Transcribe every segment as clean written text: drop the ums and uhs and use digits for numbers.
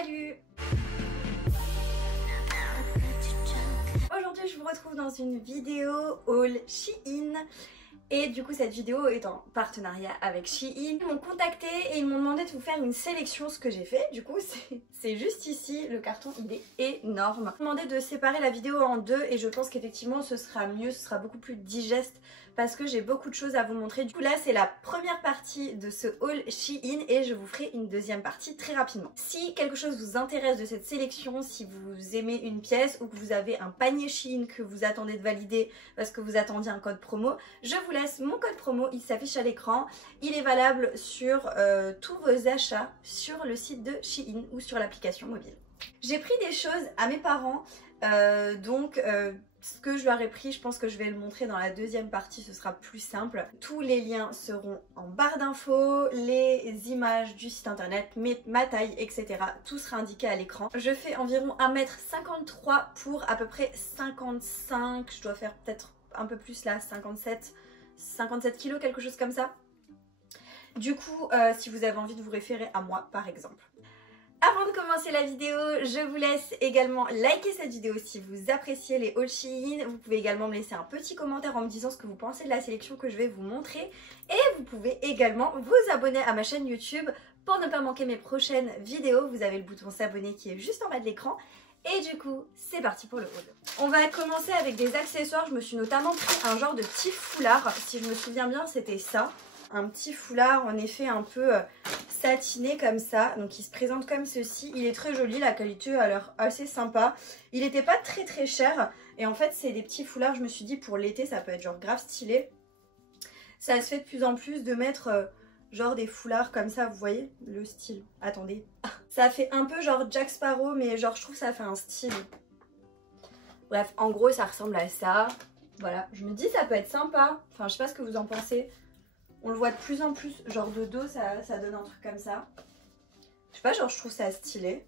Salut! Aujourd'hui je vous retrouve dans une vidéo haul Shein. Et du coup cette vidéo est en partenariat avec Shein. Ils m'ont contacté et ils m'ont demandé de vous faire une sélection, ce que j'ai fait. Du coup c'est juste ici, le carton il est énorme. Ils m'ont demandé de séparer la vidéo en deux et je pense qu'effectivement ce sera mieux, ce sera beaucoup plus digeste parce que j'ai beaucoup de choses à vous montrer. Du coup là c'est la première partie de ce haul Shein et je vous ferai une deuxième partie très rapidement. Si quelque chose vous intéresse de cette sélection, si vous aimez une pièce ou que vous avez un panier Shein que vous attendez de valider parce que vous attendiez un code promo, je vous laisse mon code promo, il s'affiche à l'écran. Il est valable sur tous vos achats sur le site de Shein ou sur l'application mobile. J'ai pris des choses à mes parents, ce que je leur ai pris, je pense que je vais le montrer dans la deuxième partie, ce sera plus simple. Tous les liens seront en barre d'infos, les images du site internet, ma taille, etc. Tout sera indiqué à l'écran. Je fais environ 1m53 pour à peu près 55, je dois faire peut-être un peu plus là, 57 kg, quelque chose comme ça. Du coup, si vous avez envie de vous référer à moi par exemple. Avant de commencer la vidéo, je vous laisse également liker cette vidéo si vous appréciez les hauls Shein. Vous pouvez également me laisser un petit commentaire en me disant ce que vous pensez de la sélection que je vais vous montrer. Et vous pouvez également vous abonner à ma chaîne YouTube pour ne pas manquer mes prochaines vidéos. Vous avez le bouton s'abonner qui est juste en bas de l'écran. Et du coup, c'est parti pour le haul. On va commencer avec des accessoires. Je me suis notamment pris un genre de petit foulard. Si je me souviens bien, c'était ça. Un petit foulard en effet un peu satiné comme ça. Donc il se présente comme ceci. Il est très joli, la qualité a l'air assez sympa. Il n'était pas très cher. Et en fait, c'est des petits foulards. Je me suis dit pour l'été, ça peut être genre grave stylé. Ça se fait de plus en plus de mettre... genre des foulards comme ça, vous voyez le style. Attendez. Ça fait un peu genre Jack Sparrow, mais genre je trouve que ça fait un style. Bref, en gros ça ressemble à ça. Voilà, je me dis ça peut être sympa. Enfin, je sais pas ce que vous en pensez. On le voit de plus en plus, genre de dos, ça donne un truc comme ça. Je sais pas, genre je trouve ça stylé.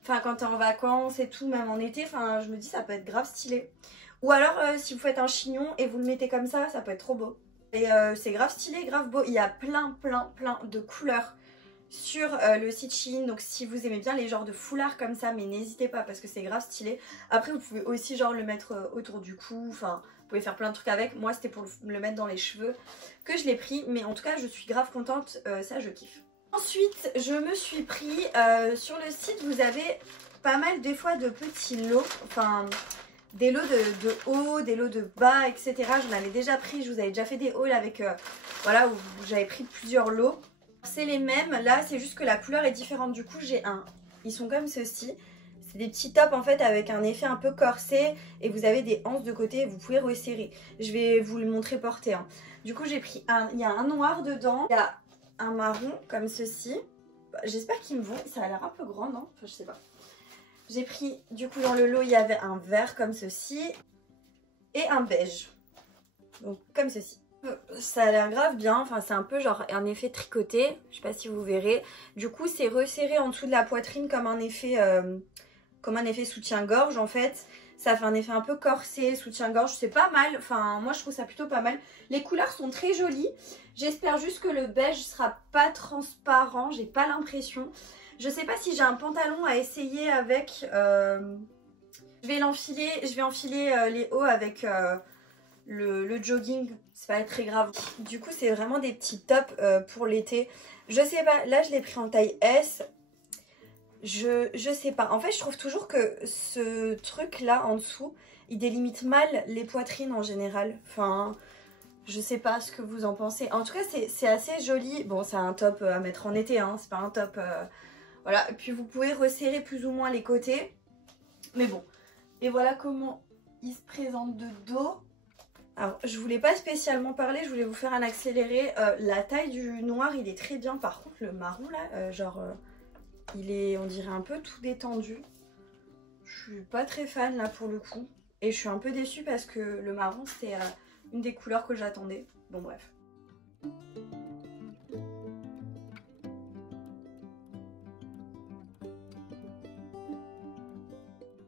Enfin, quand t'es en vacances et tout, même en été, enfin, je me dis ça peut être grave stylé. Ou alors, si vous faites un chignon et vous le mettez comme ça peut être trop beau. Et c'est grave stylé, grave beau. Il y a plein de couleurs sur le site Shein. Donc si vous aimez bien les genres de foulards comme ça, mais n'hésitez pas parce que c'est grave stylé. Après vous pouvez aussi genre le mettre autour du cou. Enfin vous pouvez faire plein de trucs avec. Moi c'était pour le mettre dans les cheveux que je l'ai pris. Mais en tout cas je suis grave contente, ça je kiffe. Ensuite je me suis pris sur le site, vous avez pas mal des fois de petits lots. Enfin... des lots de haut, des lots de bas, etc. J'en avais déjà pris, je vous avais déjà fait des hauls avec, voilà, où j'avais pris plusieurs lots. C'est les mêmes, là c'est juste que la couleur est différente. Du coup j'ai un, ils sont comme ceci. C'est des petits tops en fait avec un effet un peu corsé et vous avez des anses de côté, vous pouvez resserrer. Je vais vous le montrer porté. Hein. Du coup j'ai pris un, il y a un noir dedans, il y a un marron comme ceci. J'espère qu'ils me vont, ça a l'air un peu grand, non? Enfin je sais pas. J'ai pris, du coup dans le lot il y avait un vert comme ceci et un beige, donc comme ceci. Ça a l'air grave bien, enfin c'est un peu genre un effet tricoté, je sais pas si vous verrez. Du coup c'est resserré en dessous de la poitrine comme un effet soutien-gorge en fait. Ça fait un effet un peu corsé, soutien-gorge, c'est pas mal, enfin moi je trouve ça plutôt pas mal. Les couleurs sont très jolies, j'espère juste que le beige sera pas transparent, j'ai pas l'impression. Je sais pas si j'ai un pantalon à essayer avec, je vais enfiler les hauts avec le jogging, c'est pas très grave. Du coup c'est vraiment des petits tops pour l'été. Je sais pas, là je l'ai pris en taille S, je sais pas. En fait je trouve toujours que ce truc là en dessous, il délimite mal les poitrines en général. Enfin... je sais pas ce que vous en pensez. En tout cas c'est assez joli. Bon c'est un top à mettre en été, hein. C'est pas un top... voilà, et puis vous pouvez resserrer plus ou moins les côtés. Mais bon. Et voilà comment il se présente de dos. Alors, je voulais pas spécialement parler, je voulais vous faire un accéléré. La taille du noir, il est très bien. Par contre, le marron, là, il est, on dirait un peu tout détendu. Je suis pas très fan, là, pour le coup. Et je suis un peu déçue parce que le marron, c'était une des couleurs que j'attendais. Bon, bref.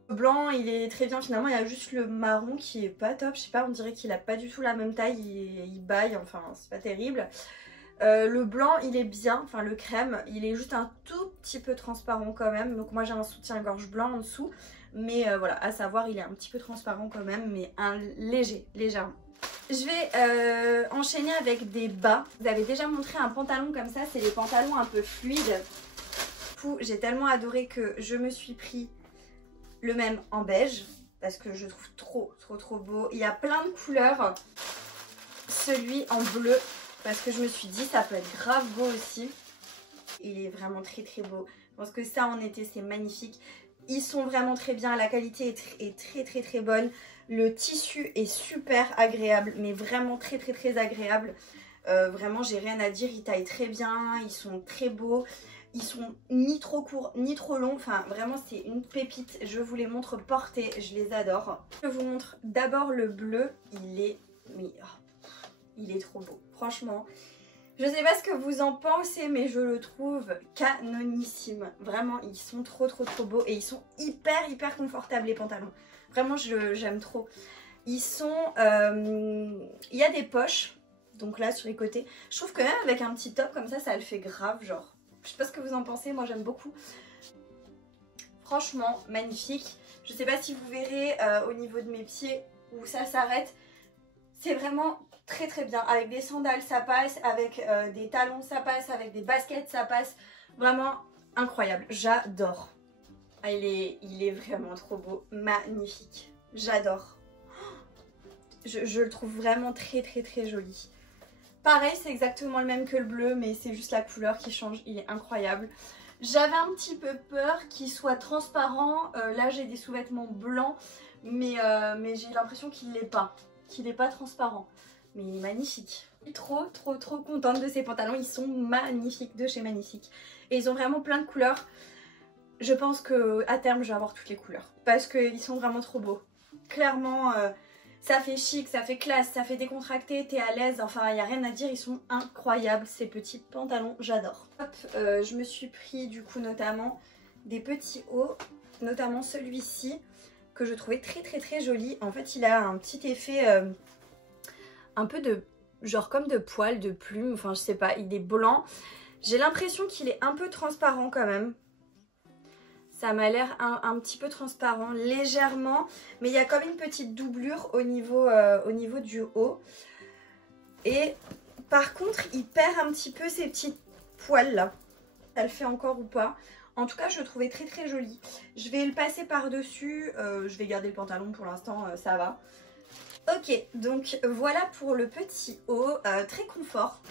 Le blanc il est très bien, finalement il y a juste le marron qui est pas top, je sais pas, on dirait qu'il a pas du tout la même taille, il baille, enfin c'est pas terrible. Le blanc il est bien, enfin le crème il est juste un tout petit peu transparent quand même. Donc moi j'ai un soutien-gorge blanc en dessous. Mais voilà, à savoir il est un petit peu transparent quand même, mais un légèrement. Je vais enchaîner avec des bas. Vous avez déjà montré un pantalon comme ça, c'est les pantalons un peu fluides. J'ai tellement adoré que je me suis pris le même en beige parce que je trouve trop beau. Il y a plein de couleurs. Celui en bleu parce que je me suis dit ça peut être grave beau aussi. Il est vraiment très beau. Je pense que ça en été c'est magnifique. Ils sont vraiment très bien, la qualité est très bonne. Le tissu est super agréable, mais vraiment très agréable. Vraiment j'ai rien à dire, ils taillent très bien, ils sont très beaux. Ils sont ni trop courts ni trop longs, enfin vraiment c'est une pépite. Je vous les montre portés, je les adore. Je vous montre d'abord le bleu, il est trop beau, franchement. Je sais pas ce que vous en pensez, mais je le trouve canonissime. Vraiment, ils sont trop beaux et ils sont hyper confortables les pantalons. Vraiment, j'aime trop. Ils sont... Il y a des poches, donc là sur les côtés. Je trouve que même avec un petit top comme ça le fait grave, genre. Je sais pas ce que vous en pensez, moi j'aime beaucoup. Franchement, magnifique. Je sais pas si vous verrez au niveau de mes pieds où ça s'arrête. C'est vraiment très bien. Avec des sandales ça passe, avec des talons ça passe, avec des baskets ça passe. Vraiment incroyable, j'adore. Ah, il est vraiment trop beau, magnifique. J'adore. Je le trouve vraiment très joli. Pareil, c'est exactement le même que le bleu, mais c'est juste la couleur qui change, il est incroyable. J'avais un petit peu peur qu'il soit transparent. Là j'ai des sous-vêtements blancs, mais j'ai l'impression qu'il n'est pas transparent. Mais il est magnifique. Je suis trop contente de ces pantalons. Ils sont magnifiques, de chez Magnifique. Et ils ont vraiment plein de couleurs. Je pense qu'à terme, je vais avoir toutes les couleurs. Parce qu'ils sont vraiment trop beaux. Clairement, ça fait chic, ça fait classe, ça fait décontracté, t'es à l'aise. Enfin, il n'y a rien à dire, ils sont incroyables, ces petits pantalons. J'adore. Je me suis pris du coup notamment des petits hauts. Notamment celui-ci, que je trouvais très joli. En fait, il a un petit effet... un peu de genre comme de poils, de plumes, enfin je sais pas, il est blanc. J'ai l'impression qu'il est un peu transparent quand même. Ça m'a l'air un petit peu transparent, légèrement, mais il y a comme une petite doublure au niveau du haut. Et par contre, il perd un petit peu ces petits poils là. Ça le fait encore ou pas? En tout cas, je le trouvais très joli. Je vais le passer par-dessus, je vais garder le pantalon pour l'instant, ça va. Ok, donc voilà pour le petit haut, très confort,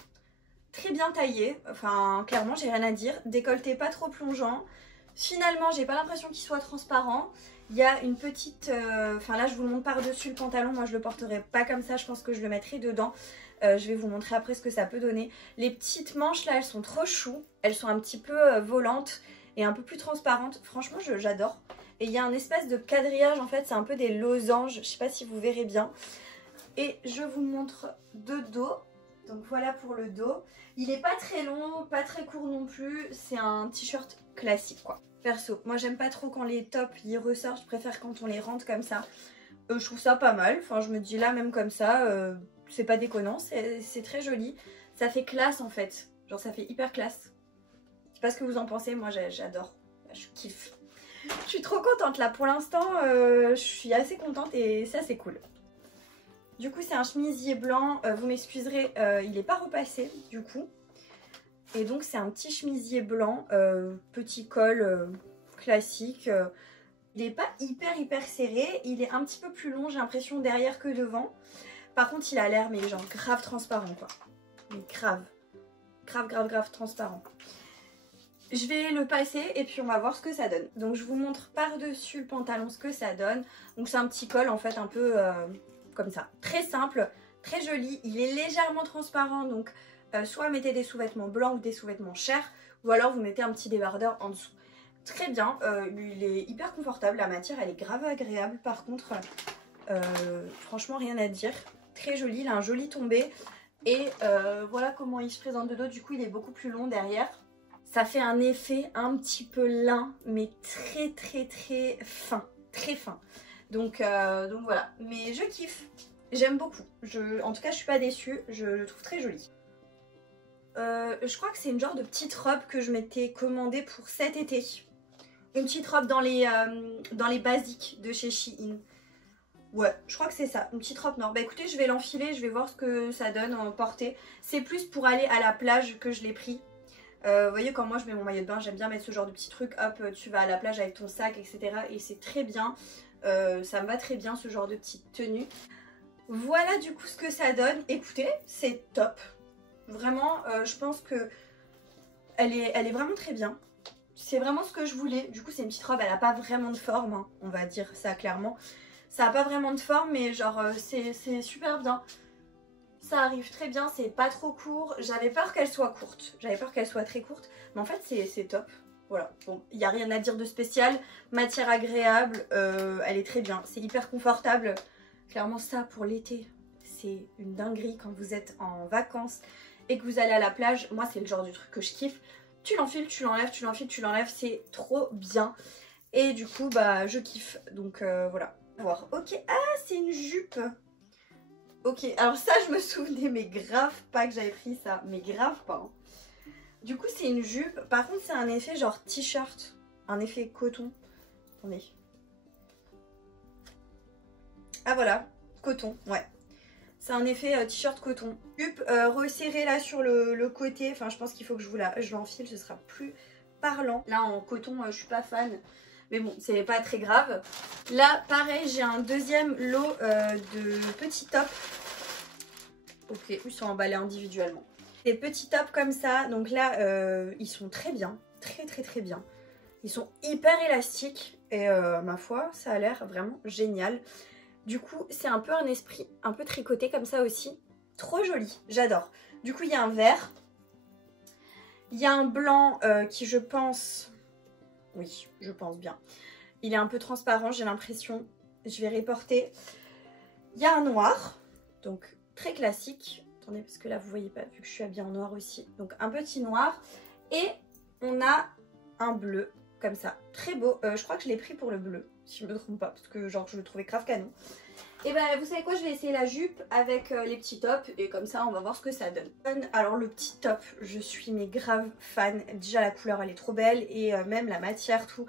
très bien taillé, enfin clairement j'ai rien à dire, décolleté pas trop plongeant. Finalement j'ai pas l'impression qu'il soit transparent, il y a une petite, enfin là je vous le montre par-dessus le pantalon, moi je le porterai pas comme ça, je pense que je le mettrai dedans. Je vais vous montrer après ce que ça peut donner. Les petites manches là elles sont trop chou, elles sont un petit peu volantes et un peu plus transparentes, franchement j'adore. Et il y a un espèce de quadrillage en fait, c'est un peu des losanges, je sais pas si vous verrez bien. Et je vous montre de dos, donc voilà pour le dos. Il est pas très long, pas très court non plus, c'est un t-shirt classique quoi. Perso, moi j'aime pas trop quand les tops ils ressortent, je préfère quand on les rentre comme ça. Je trouve ça pas mal, enfin je me dis là même comme ça, c'est pas déconnant, c'est très joli. Ça fait classe en fait, genre ça fait hyper classe. Je sais pas ce que vous en pensez, moi j'adore, je kiffe. Je suis trop contente là pour l'instant, je suis assez contente et ça c'est cool. Du coup c'est un chemisier blanc, vous m'excuserez, il n'est pas repassé du coup. Et donc c'est un petit chemisier blanc, petit col classique. Il n'est pas hyper serré, il est un petit peu plus long j'ai l'impression derrière que devant. Par contre il a l'air mais genre grave transparent quoi. Mais grave transparent. Je vais le passer et puis on va voir ce que ça donne. Donc je vous montre par-dessus le pantalon ce que ça donne. Donc c'est un petit col en fait un peu comme ça. Très simple, très joli. Il est légèrement transparent donc soit mettez des sous-vêtements blancs ou des sous-vêtements chers. Ou alors vous mettez un petit débardeur en dessous. Très bien, il est hyper confortable. La matière elle est grave agréable par contre. Franchement rien à dire. Très joli, il a un joli tombé. Et voilà comment il se présente de dos. Du coup il est beaucoup plus long derrière. Ça fait un effet un petit peu lin, mais très fin, très fin. Donc voilà, mais je kiffe, j'aime beaucoup. En tout cas, je suis pas déçue, je le trouve très joli. Je crois que c'est une genre de petite robe que je m'étais commandée pour cet été. Une petite robe dans les basiques de chez Shein. Ouais, je crois que c'est ça, une petite robe noire. Bah écoutez, je vais l'enfiler, je vais voir ce que ça donne en portée. C'est plus pour aller à la plage que je l'ai pris. Vous voyez, quand moi je mets mon maillot de bain, j'aime bien mettre ce genre de petits trucs. Hop, tu vas à la plage avec ton sac, etc. Et c'est très bien. Ça me va très bien ce genre de petite tenue. Voilà du coup ce que ça donne. Écoutez, c'est top. Vraiment, je pense que elle est vraiment très bien. C'est vraiment ce que je voulais. Du coup, c'est une petite robe, elle n'a pas vraiment de forme, hein, on va dire ça clairement. Ça n'a pas vraiment de forme, mais genre c'est super bien. Ça arrive très bien, c'est pas trop court. J'avais peur qu'elle soit courte. J'avais peur qu'elle soit très courte. Mais en fait, c'est top. Voilà. Bon, il n'y a rien à dire de spécial. Matière agréable, elle est très bien. C'est hyper confortable. Clairement, ça pour l'été, c'est une dinguerie quand vous êtes en vacances et que vous allez à la plage. Moi, c'est le genre du truc que je kiffe. Tu l'enfiles, tu l'enlèves, tu l'enfiles, tu l'enlèves. C'est trop bien. Et du coup, bah, je kiffe. Donc, voilà. Voir. Ok, ah c'est une jupe. Ok, alors ça je me souvenais mais grave pas que j'avais pris ça, mais grave pas, hein. Du coup c'est une jupe, par contre c'est un effet genre t-shirt, un effet coton. Attendez. Ah voilà, coton, ouais. C'est un effet t-shirt coton. Jupe resserrée là sur le côté, enfin je pense qu'il faut que je l'enfile, ce sera plus parlant. Là en coton je suis pas fan. Mais bon, c'est pas très grave. Là, pareil, j'ai un deuxième lot de petits tops. Ok, ils sont emballés individuellement. Des petits tops comme ça. Donc là, ils sont très bien. Très bien. Ils sont hyper élastiques. Et ma foi, ça a l'air vraiment génial. Du coup, c'est un peu un esprit un peu tricoté comme ça aussi. Trop joli, j'adore. Du coup, il y a un vert. Il y a un blanc qui, je pense... Oui, je pense bien. Il est un peu transparent, j'ai l'impression. Je vais reporter. Il y a un noir, donc très classique. Attendez, parce que là, vous voyez pas, vu que je suis habillée en noir aussi. Donc, un petit noir. Et on a un bleu, comme ça. Très beau. Je crois que je l'ai pris pour le bleu, si je me trompe pas. Parce que, genre, je le trouvais grave canon. Et ben, vous savez quoi, je vais essayer la jupe avec les petits tops. Et comme ça, on va voir ce que ça donne. Alors, le petit top, je suis mais grave fan. Déjà, la couleur, elle est trop belle. Et même la matière, tout.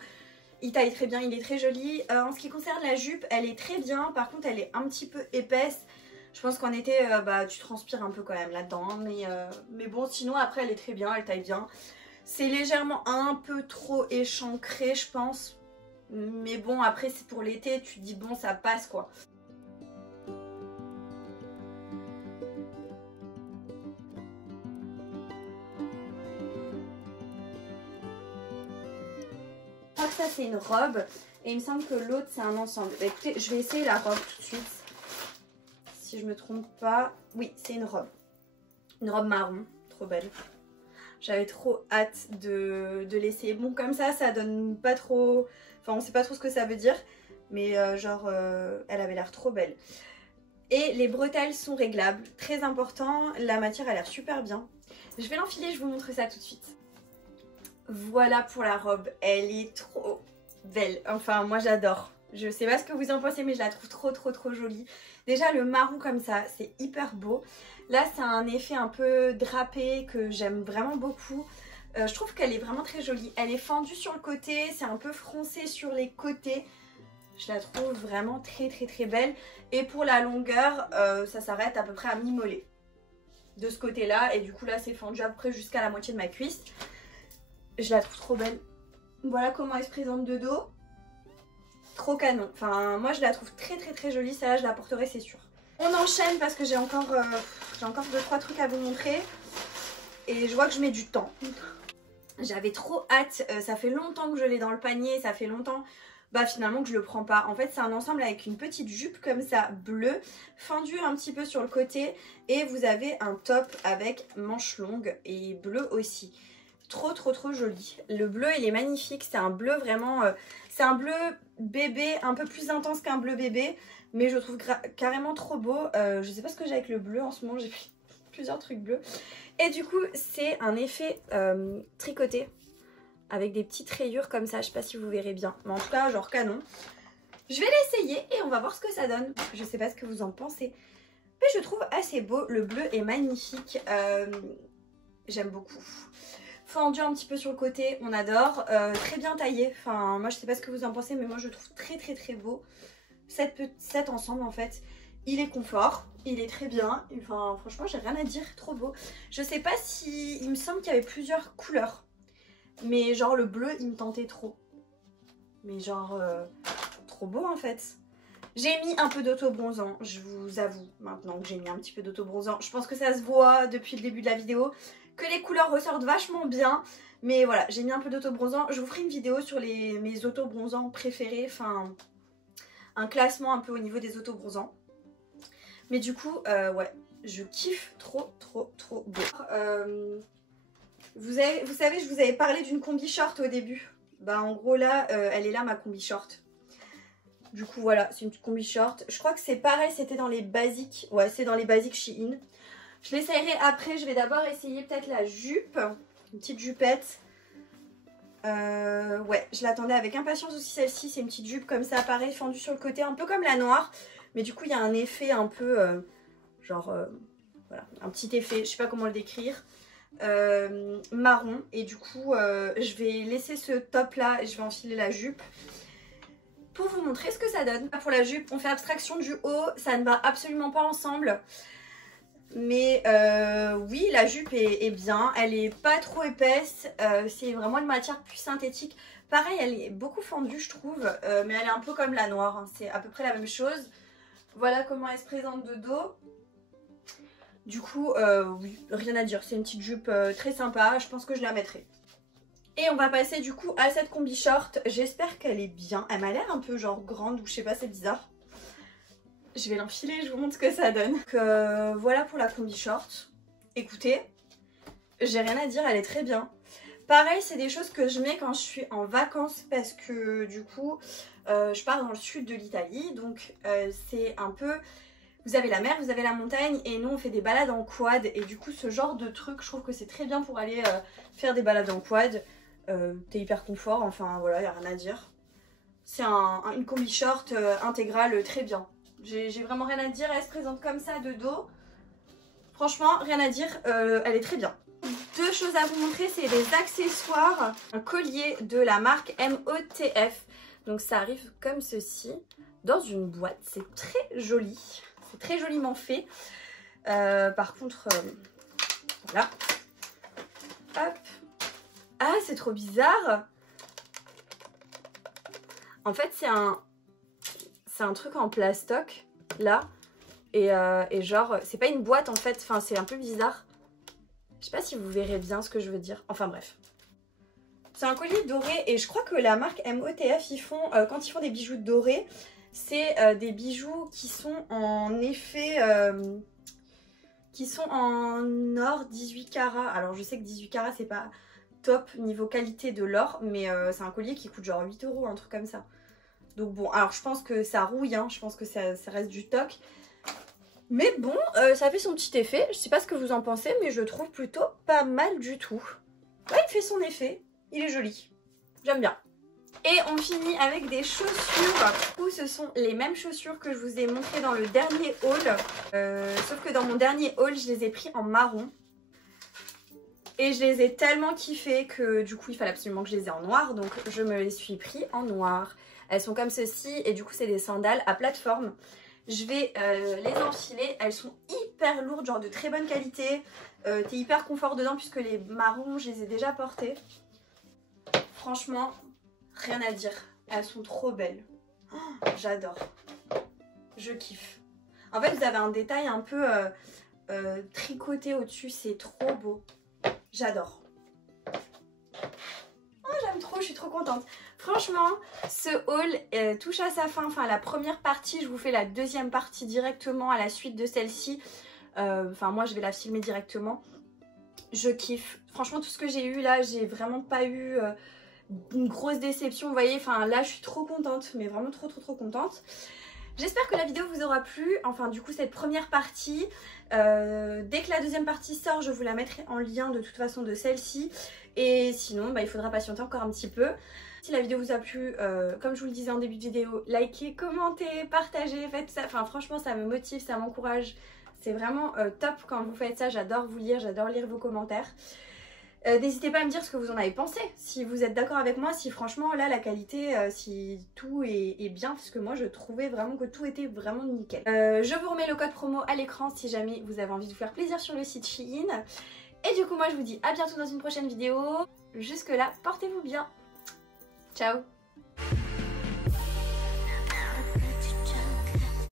Il taille très bien, il est très joli. En ce qui concerne la jupe, elle est très bien. Par contre, elle est un petit peu épaisse. Je pense qu'en été, bah, tu transpires un peu quand même là-dedans. Mais bon, sinon, après, elle est très bien, elle taille bien. C'est légèrement un peu trop échancré, je pense. Mais bon, après, c'est pour l'été. Tu te dis, bon, ça passe, quoi. Je crois que ça, c'est une robe. Et il me semble que l'autre, c'est un ensemble. Bah, écoutez, je vais essayer la robe tout de suite. Si je me trompe pas. Oui, c'est une robe. Une robe marron. Trop belle. J'avais trop hâte de l'essayer. Bon, comme ça donne pas trop... Enfin, on sait pas trop ce que ça veut dire. Mais genre, elle avait l'air trop belle. Et les bretelles sont réglables. Très important. La matière a l'air super bien. Je vais l'enfiler, je vous montre ça tout de suite. Voilà pour la robe. Elle est trop belle. Enfin, moi j'adore. Je sais pas ce que vous en pensez, mais je la trouve trop jolie. Déjà, le marron comme ça, c'est hyper beau. Là, c'est un effet un peu drapé que j'aime vraiment beaucoup. Je trouve qu'elle est vraiment très jolie. Elle est fendue sur le côté, c'est un peu froncé sur les côtés. Je la trouve vraiment très belle. Et pour la longueur, ça s'arrête à peu près à mi-mollet. De ce côté-là. Et du coup, là, c'est fendu à peu près jusqu'à la moitié de ma cuisse. Je la trouve trop belle. Voilà comment elle se présente de dos. Trop canon. Enfin, moi, je la trouve très jolie. Celle-là, je la porterai, c'est sûr. On enchaîne parce que j'ai encore 2-3 trucs à vous montrer. Et je vois que je mets du temps. J'avais trop hâte. Ça fait longtemps que je l'ai dans le panier. Ça fait longtemps... Bah finalement que je le prends pas. En fait c'est un ensemble avec une petite jupe comme ça bleue, fendue un petit peu sur le côté, et vous avez un top avec manches longues et bleu aussi. Trop joli. Le bleu il est magnifique, c'est un bleu vraiment, c'est un bleu bébé, un peu plus intense qu'un bleu bébé, mais je le trouve carrément trop beau. Je sais pas ce que j'ai avec le bleu en ce moment, j'ai pris plusieurs trucs bleus. Et du coup c'est un effet tricoté. Avec des petites rayures comme ça, je sais pas si vous verrez bien. Mais en tout cas, genre canon. Je vais l'essayer et on va voir ce que ça donne. Je sais pas ce que vous en pensez. Mais je trouve assez beau. Le bleu est magnifique. j'aime beaucoup. Fendu un petit peu sur le côté, on adore. Très bien taillé, enfin moi je sais pas ce que vous en pensez, mais moi je le trouve très beau. Cet ensemble en fait, il est confort, il est très bien. Enfin franchement j'ai rien à dire, trop beau. Je sais pas si, il me semble qu'il y avait plusieurs couleurs, mais genre le bleu il me tentait trop. Mais genre trop beau en fait. J'ai mis un peu d'auto-bronzant, je vous avoue maintenant que j'ai mis un petit peu d'auto-bronzant. Je pense que ça se voit depuis le début de la vidéo que les couleurs ressortent vachement bien. Mais voilà, j'ai mis un peu d'auto-bronzant. Je vous ferai une vidéo sur mes auto-bronzants préférés. Enfin, un classement un peu au niveau des auto-bronzants. Mais du coup, ouais, je kiffe trop beau. Vous savez, je vous avais parlé d'une combi short au début. Bah en gros là, elle est là ma combi short. Du coup voilà, c'est une petite combi short. Je crois que c'est pareil, c'était dans les basiques. Ouais, c'est dans les basiques Shein. Je l'essayerai après, je vais d'abord essayer peut-être la jupe. Une petite jupette. Ouais, je l'attendais avec impatience aussi celle-ci. C'est une petite jupe comme ça, pareil, fendue sur le côté, un peu comme la noire. Mais du coup, il y a un effet un peu, voilà, un petit effet, je sais pas comment le décrire. Marron. Et du coup, je vais laisser ce top là et je vais enfiler la jupe. Pour vous montrer ce que ça donne. Pour la jupe, on fait abstraction du haut, ça ne va absolument pas ensemble. Mais oui, la jupe est bien, elle est pas trop épaisse, c'est vraiment une matière plus synthétique. Pareil, elle est beaucoup fendue je trouve, mais elle est un peu comme la noire, hein. C'est à peu près la même chose. Voilà comment elle se présente de dos. Du coup, oui, rien à dire, c'est une petite jupe très sympa, je pense que je la mettrai. Et on va passer du coup à cette combi short, j'espère qu'elle est bien, elle m'a l'air un peu genre grande ou je sais pas, c'est bizarre. Je vais l'enfiler, je vous montre ce que ça donne. Donc voilà pour la combi short. Écoutez, j'ai rien à dire, elle est très bien. Pareil, c'est des choses que je mets quand je suis en vacances parce que du coup, je pars dans le sud de l'Italie. Donc c'est un peu... Vous avez la mer, vous avez la montagne et nous on fait des balades en quad. Et du coup ce genre de truc, je trouve que c'est très bien pour aller faire des balades en quad. T'es hyper confort, enfin voilà, y a rien à dire. C'est une combi short intégrale très bien. J'ai vraiment rien à dire, elle se présente comme ça de dos. Franchement, rien à dire, elle est très bien. Deux choses à vous montrer, c'est des accessoires. Un collier de la marque MOTF. Donc ça arrive comme ceci, dans une boîte. C'est très joli, c'est très joliment fait. Par contre, voilà. Hop. Ah, c'est trop bizarre. En fait, c'est un truc en plastoc, là. Et genre, c'est pas une boîte en fait, enfin c'est un peu bizarre. Je sais pas si vous verrez bien ce que je veux dire. Enfin bref. C'est un collier doré et je crois que la marque MOTF, ils font, quand ils font des bijoux dorés, c'est des bijoux qui sont en effet... qui sont en or 18 carats. Alors je sais que 18 carats c'est pas top niveau qualité de l'or, mais c'est un collier qui coûte genre 8 €, un truc comme ça. Donc bon, alors je pense que ça rouille, hein, je pense que ça reste du toc. Mais bon, ça fait son petit effet. Je sais pas ce que vous en pensez, mais je le trouve plutôt pas mal du tout. Ouais, il fait son effet. Il est joli. J'aime bien. Et on finit avec des chaussures. Où ce sont les mêmes chaussures que je vous ai montrées dans le dernier haul. Sauf que dans mon dernier haul, je les ai pris en marron. Et je les ai tellement kiffées que du coup, il fallait absolument que je les ai en noir. Donc je me les suis pris en noir. Elles sont comme ceci et du coup, c'est des sandales à plateforme. Je vais les enfiler, elles sont hyper lourdes, genre de très bonne qualité. T'es hyper confort dedans puisque les marrons, je les ai déjà portées. Franchement, rien à dire. Elles sont trop belles. Oh, j'adore. Je kiffe. En fait, vous avez un détail un peu tricoté au-dessus, c'est trop beau. J'adore. Oh, j'aime trop, je suis trop contente. Franchement, ce haul touche à sa fin. Enfin, la première partie, je vous fais la deuxième partie directement à la suite de celle-ci. Enfin, moi, je vais la filmer directement. Je kiffe. Franchement, tout ce que j'ai eu là, j'ai vraiment pas eu une grosse déception. Vous voyez, enfin, là, je suis trop contente. Mais vraiment trop contente. J'espère que la vidéo vous aura plu. Enfin, du coup, cette première partie. Dès que la deuxième partie sort, je vous la mettrai en lien de toute façon de celle-ci. Et sinon, bah, il faudra patienter encore un petit peu. Si la vidéo vous a plu, comme je vous le disais en début de vidéo, likez, commentez, partagez, faites ça. Enfin franchement ça me motive, ça m'encourage, C'est vraiment top quand vous faites ça, j'adore vous lire, j'adore lire vos commentaires. N'hésitez pas à me dire ce que vous en avez pensé, si vous êtes d'accord avec moi, si franchement là la qualité, si tout est bien, parce que moi je trouvais vraiment que tout était vraiment nickel. Je vous remets le code promo à l'écran si jamais vous avez envie de vous faire plaisir sur le site Shein. Et du coup moi je vous dis à bientôt dans une prochaine vidéo. Jusque là, portez-vous bien. Ciao.